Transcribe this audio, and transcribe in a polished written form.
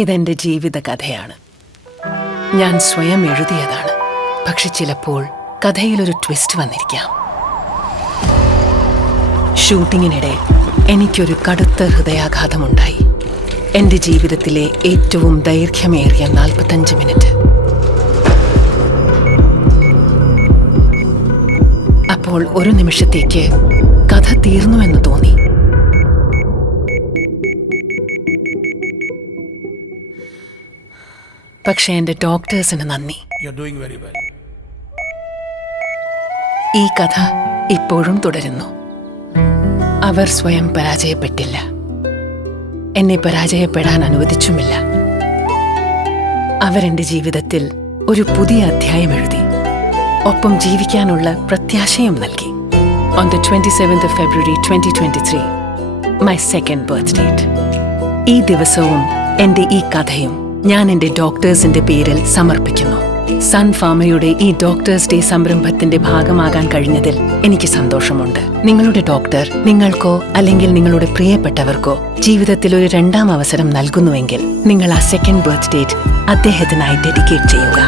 ഇതെന്റെ ജീവിത കഥയാണ്. ഞാൻ സ്വയം എഴുതിയതാണ്. പക്ഷെ ചിലപ്പോൾ കഥയിലൊരു ട്വിസ്റ്റ് വന്നിരിക്കാം. ഷൂട്ടിങ്ങിനിടെ എനിക്കൊരു കടുത്ത ഹൃദയാഘാതമുണ്ടായി. എൻ്റെ ജീവിതത്തിലെ ഏറ്റവും ദൈർഘ്യമേറിയ 45 മിനിറ്റ്. അപ്പോൾ ഒരു നിമിഷത്തേക്ക് കഥ തീർന്നുവെന്ന് തോന്നി. പക്ഷേ എൻ്റെ ഡോക്ടേഴ്സിന് നന്ദി. ഈ കഥ ഇപ്പോഴും തുടരുന്നു. അവർ സ്വയം പരാജയപ്പെട്ടില്ല, എന്നെ പരാജയപ്പെടാൻ അനുവദിച്ചുമില്ല. അവരെന്റെ ജീവിതത്തിൽ ഒരു പുതിയ അധ്യായം എഴുതി, ഒപ്പം ജീവിക്കാനുള്ള പ്രത്യാശയും നൽകി. On the 27th of February 2023, my second birth date. ഈ ദിവസവും എൻ്റെ ഈ കഥയും ഞാൻ എൻ്റെ ഡോക്ടേഴ്സിന്റെ പേരിൽ സമർപ്പിക്കുന്നു. സൺ ഫാർമയുടെ ഈ ഡോക്ടേഴ്സ് ഡേ സംരംഭത്തിന്റെ ഭാഗമാകാൻ കഴിഞ്ഞതിൽ എനിക്ക് സന്തോഷമുണ്ട്. നിങ്ങളുടെ ഡോക്ടർ നിങ്ങൾക്കോ അല്ലെങ്കിൽ നിങ്ങളുടെ പ്രിയപ്പെട്ടവർക്കോ ജീവിതത്തിൽ ഒരു രണ്ടാം അവസരം നൽകുന്നുവെങ്കിൽ നിങ്ങൾ ആ സെക്കൻഡ് ബർത്ത് ഡേറ്റ് അദ്ദേഹത്തിനായി ഡെഡിക്കേറ്റ് ചെയ്യുക.